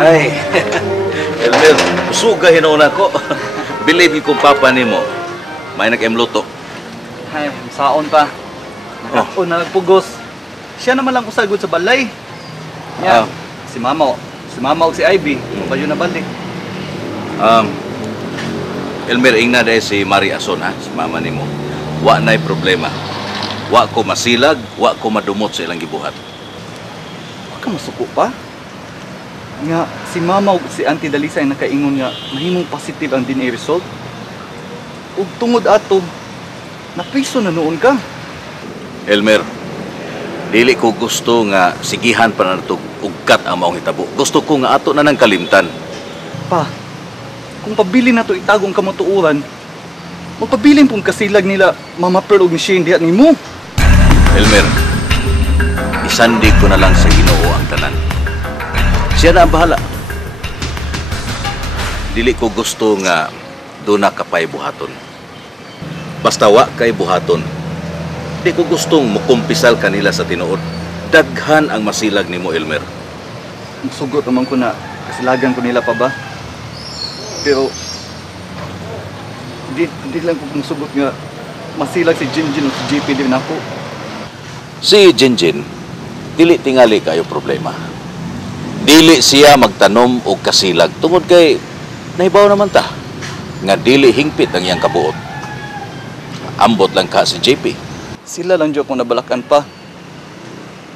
Ay, Elmer, usog ka hinoon ako. Believe ko papa ni mo. May nag-emluto. Ay, saon pa. Nakakon na nagpugos. Siya naman lang usagod sa balay. Yan, si Mama o si Ivy. Pa yun na balik. Elmer, ingna dahil si Mari Ason, ha? Si mama ni mo. Wa na'y problema. Wa ko masilag, wa ko madumot sa ilang gibuhat. Wa ka masuko pa? Nga, si Mama o si Auntie Dalisa ay nakaingon nga mahimong positive ang DNA result. Ug tungod ato, napiso na noon ka. Elmer, dili ko gusto nga sigihan pa na itong ugkat ang maong hitabo. Gusto ko nga ato na ng kalimtan. Pa, kung pabili na to itagong kamatuuran, magpabilin pong kasilag nila Mama Pearl og ni Shane dihat ni mo. Elmer, isandig ko na lang sa Ginoo ang tanan. Siya na ang bahala. Dili ko gusto nga doon na kapay buhaton. Basta wa kay buhaton. Di ko gustong mukumpisal kanila sa tinuod. Daghan ang masilag ni mo, Elmer. Sugot naman ko na kasilagan ko nila pa ba? Pero di lang ko sugot nga masilag si Jinjin o si JP din ako. Si Jinjin, dili tingali kayo problema. Dili siya magtanom o kasilag tungod kay nahibaw naman ta nga dili hingpit ang iyang kabuot. Ambot lang ka si JP. Sila lang dyan kung nabalakan pa.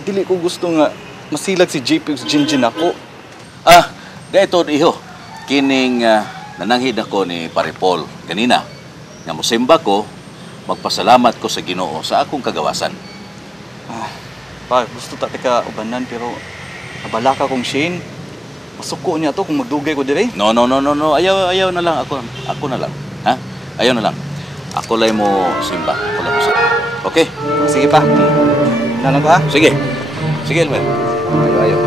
Dili ko gusto nga masilag si JP o si Jinjin ako. Dahito iho. Kining nananghid ako ni Pare Paul kanina. Nga musimba ko, magpasalamat ko sa Ginoo sa akong kagawasan. Pa, gusto ta ka ubanan pero abala ka kong Shane. Masuko niya to kung magdugay ko dire. No. Ayaw na lang. Ako na lang. Ha? Ayaw na lang. Ako lang mo simba. Ako lang mo simba. Okay? Sige pa. Nalang ko ha? Sige. Sige, Elmer. Ayaw.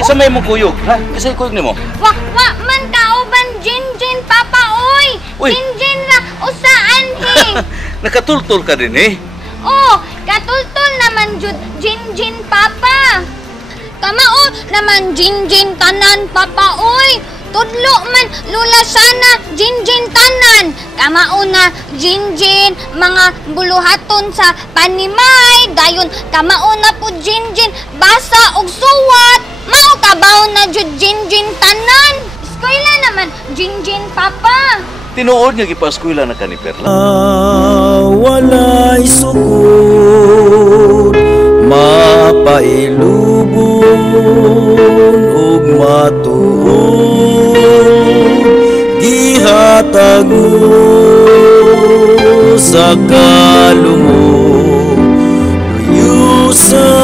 Kisa may mo kuyog, ha? Kisa kuyog ni mo? Wa man kauban Jinjin papa oy. Uy. Jinjin ra usaan he. Nakatultol ka din eh. Oh, katultol naman jud Jinjin papa. Kamao naman Jinjin tanan papa oy. Tudlo man lula sana Jinjin tanan. Kamao na Jinjin mga buluhaton sa panimay. Dayon kamao na po Jinjin basa og suwat. Mao kabaw na jud Jinjin tanan. Eskwela naman Jinjin papa. Tinuod nga gipaskwela na ka ni Perla. Walay sukod, mapailubon ug matuod, gihatago sa kalumog, luyo sa